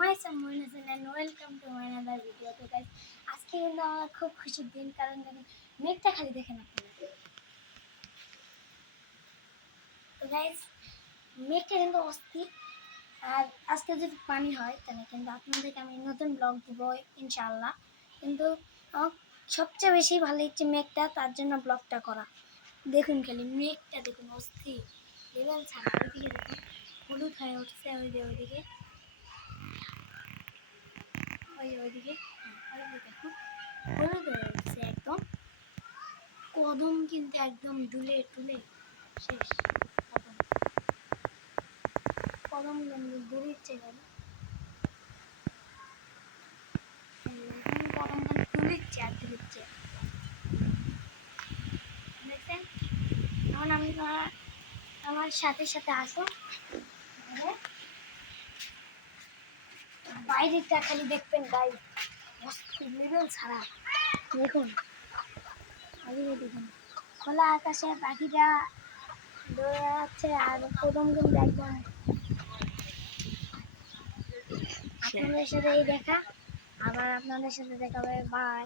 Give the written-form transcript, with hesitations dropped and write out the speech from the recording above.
myself Moinazin and welcome to another video. তো guys আজকে কিন্তু আমার খুব খুশির দিন, কারণ দেখেন মেঘটা খালি দেখেন আপনারা। তো guys মেঘটা কিন্তু অস্থির, আর আজকে যদি পানি হয় তাহলে কিন্তু আপনাদেরকে আমি নতুন ব্লগ দিব ইনশাআল্লাহ। কিন্তু আমার সবচেয়ে বেশি ভালো হচ্ছে মেঘটা, তার জন্য ব্লগটা করা। দেখুন খালি মেঘটা দেখুন, অস্থির লেভেল ছাড়া। ওইদিকে দেখুন হলুদ হয়ে উঠছে, ওইদিকে ওইদিকে দেখুন হলুদ হয়ে উঠছে একদম। কদম কিন্তু একদম দুলে টুলে শেষ। কদম কদম দুলিচ্ছে গেল, কদম দুলিচ্ছে আর দুলিচ্ছে দেখছেন। এখন আমি আমার সাথে সাথে আসো, বাইরেটা খালি দেখবেন গাইস, লেভেল ছাড়া। দেখুন বাইরে দেখুন, খোলা আকাশে পাখিটা দৌড়ে যাচ্ছে, আর কদম কিন্তু একদম। আপনাদের সাথে এই দেখা, আবার আপনাদের সাথে দেখা হবে। বাই।